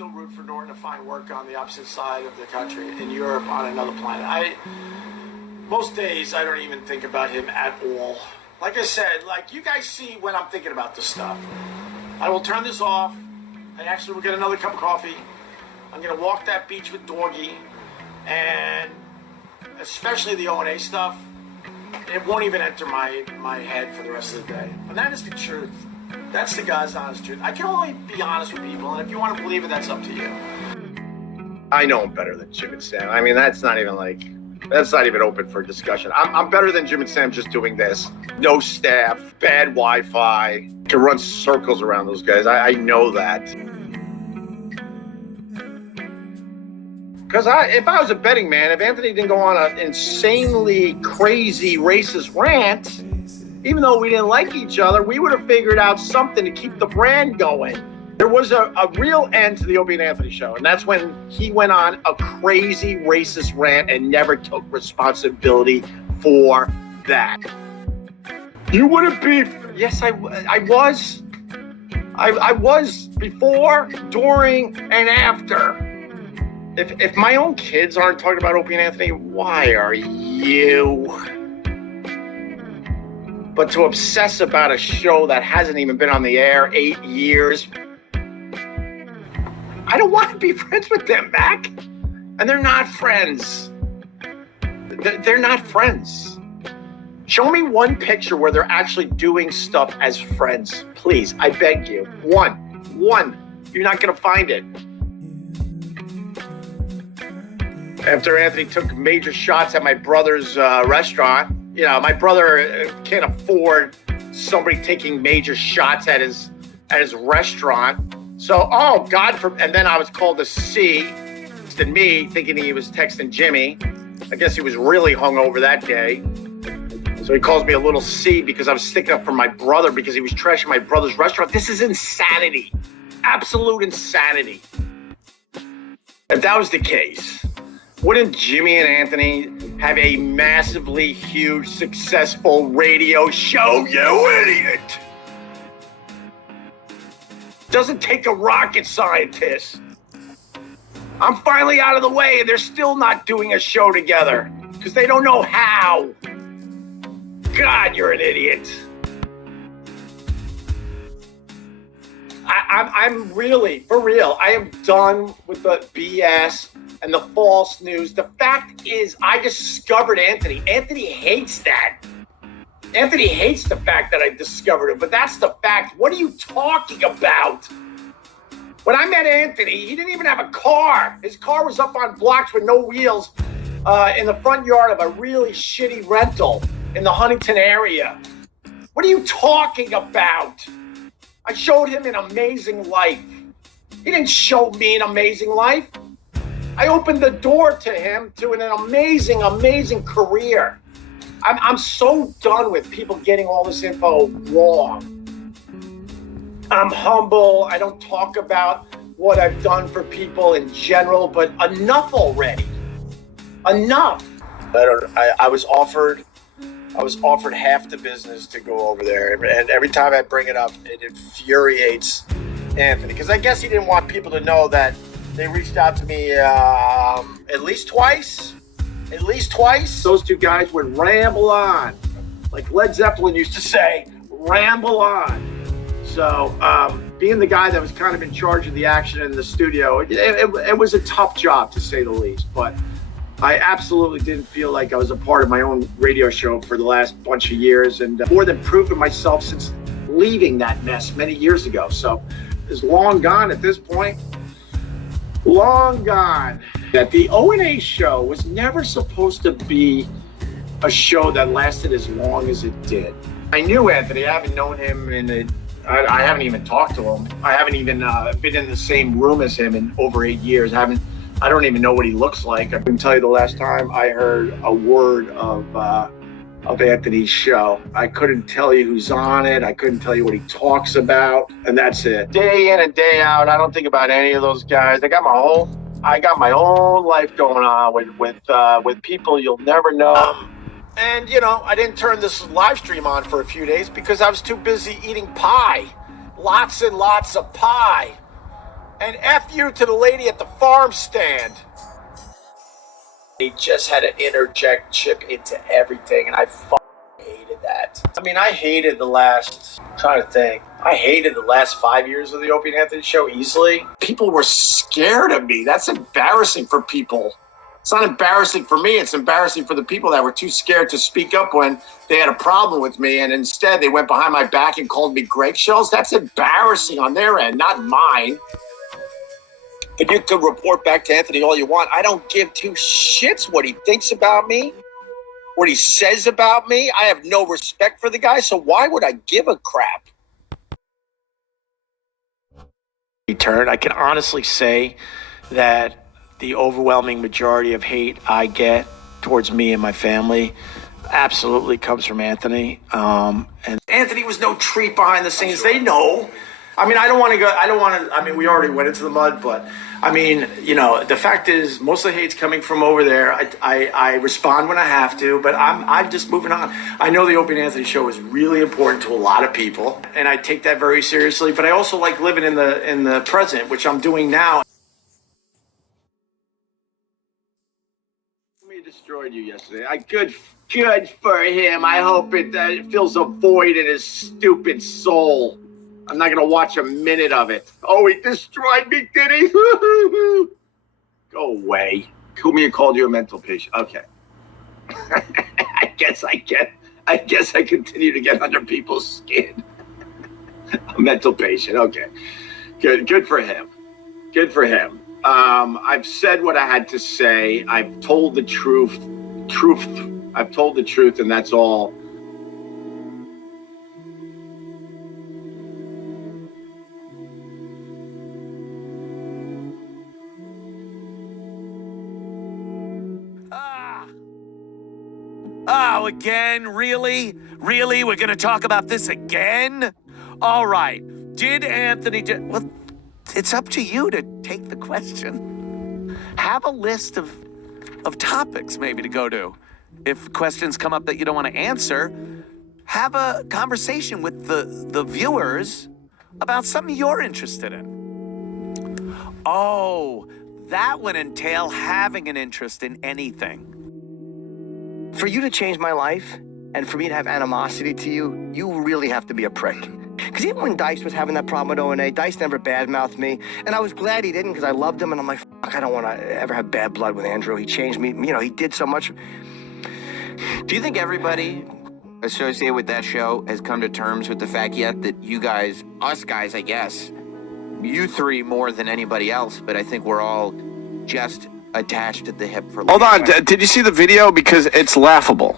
still root for Norton to find work on the opposite side of the country, in Europe, on another planet. Most days, I don't even think about him at all. Like I said, like you guys see when I'm thinking about this stuff. I will turn this off. I actually will get another cup of coffee. I'm going to walk that beach with Doggy. And especially the O&A stuff, it won't even enter my head for the rest of the day. And that is the truth. That's the God's honest truth. I can only be honest with people, and if you want to believe it, that's up to you. I know I'm better than Jim and Sam. I mean, that's not even open for discussion. I'm better than Jim and Sam just doing this. No staff, bad Wi-Fi, can run circles around those guys. I know that. Because if I was a betting man, if Anthony didn't go on an insanely crazy racist rant, even though we didn't like each other, we would have figured out something to keep the brand going. There was a real end to the Opie and Anthony show, and that's when he went on a crazy racist rant and never took responsibility for that. You wouldn't be. Yes, I was. I was before, during, and after. If my own kids aren't talking about Opie and Anthony, why are you? But to obsess about a show that hasn't even been on the air 8 years, I don't want to be friends with them, Mac. And they're not friends. They're not friends. Show me one picture where they're actually doing stuff as friends. Please, I beg you. One. You're not going to find it. After Anthony took major shots at my brother's restaurant, you know, my brother can't afford somebody taking major shots at his restaurant. So, and then I was called a C, texting me, thinking he was texting Jimmy. I guess he was really hungover that day. So he calls me a little C because I was sticking up for my brother because he was trashing my brother's restaurant. This is insanity. Absolute insanity. If that was the case, wouldn't Jimmy and Anthony have a massively huge, successful radio show, you idiot? Doesn't take a rocket scientist. I'm finally out of the way and they're still not doing a show together because they don't know how. God, you're an idiot. I'm really, for real, I am done with the BS and the false news. The fact is, I discovered Anthony. Anthony hates that. Anthony hates the fact that I discovered him, but that's the fact. What are you talking about? When I met Anthony, he didn't even have a car. His car was up on blocks with no wheels in the front yard of a really shitty rental in the Huntington area. What are you talking about? I showed him an amazing life. He didn't show me an amazing life. I opened the door to him to an amazing, amazing career. I'm so done with people getting all this info wrong. I'm humble. I don't talk about what I've done for people in general, but enough already. Enough. I was offered half the business to go over there, and every time I bring it up, it infuriates Anthony because I guess he didn't want people to know that they reached out to me at least twice. Those two guys would ramble on, like Led Zeppelin used to say, ramble on. So being the guy that was kind of in charge of the action in the studio, it was a tough job to say the least, but I absolutely didn't feel like I was a part of my own radio show for the last bunch of years, and more than proven myself since leaving that mess many years ago. So it's long gone at this point. Long gone. That the O&A show was never supposed to be a show that lasted as long as it did. I knew Anthony. I haven't known him I haven't even talked to him. I haven't even been in the same room as him in over 8 years. I don't even know what he looks like. I can tell you the last time I heard a word of Anthony's show. I couldn't tell you who's on it. I couldn't tell you what he talks about, and that's it. Day in and day out, I don't think about any of those guys. I got my own life going on with people you'll never know. And you know, I didn't turn this live stream on for a few days because I was too busy eating pie, lots and lots of pie. And F you to the lady at the farm stand. He just had to interject Chip into everything, and I hated that. I mean, I hated the last, I'm trying to think, I hated the last 5 years of the Opie and Anthony show easily. People were scared of me. That's embarrassing for people. It's not embarrassing for me. It's embarrassing for the people that were too scared to speak up when they had a problem with me, and instead they went behind my back and called me Gregg shells. That's embarrassing on their end, not mine. And you can report back to Anthony all you want. I don't give two shits what he thinks about me, what he says about me. I have no respect for the guy, so why would I give a crap? I can honestly say that the overwhelming majority of hate I get towards me and my family absolutely comes from Anthony. And Anthony was no treat behind the scenes. They know. I mean, we already went into the mud, but I mean, you know, the fact is most of the hate's coming from over there. I respond when I have to, but I'm just moving on. I know the Opie and Anthony show is really important to a lot of people, and I take that very seriously, but I also like living in the present, which I'm doing now. He destroyed you yesterday. Good for him. I hope it fills a void in his stupid soul. I'm not going to watch a minute of it. Oh, he destroyed me, did he? Go away. Kumi called you a mental patient. Okay. I guess I continue to get under people's skin. A mental patient. Okay. Good for him. Good for him. I've said what I had to say. I've told the truth. I've told the truth, and that's all. Oh, again? Really? Really? We're going to talk about this again? All right. Did Anthony... Well, it's up to you to take the question. Have a list of topics maybe to go to. If questions come up that you don't want to answer, have a conversation with the viewers about something you're interested in. Oh, that would entail having an interest in anything. For you to change my life and for me to have animosity to you, you really have to be a prick. Because even when Dice was having that problem with O&A, Dice never badmouthed me. And I was glad he didn't because I loved him. And I'm like, fuck, I don't want to ever have bad blood with Andrew. He changed me. You know, he did so much. Do you think everybody associated with that show has come to terms with the fact yet that you guys, us guys, I guess, you three more than anybody else, but I think we're all just attached at the hip for... Hold on, did you see the video? Because it's laughable.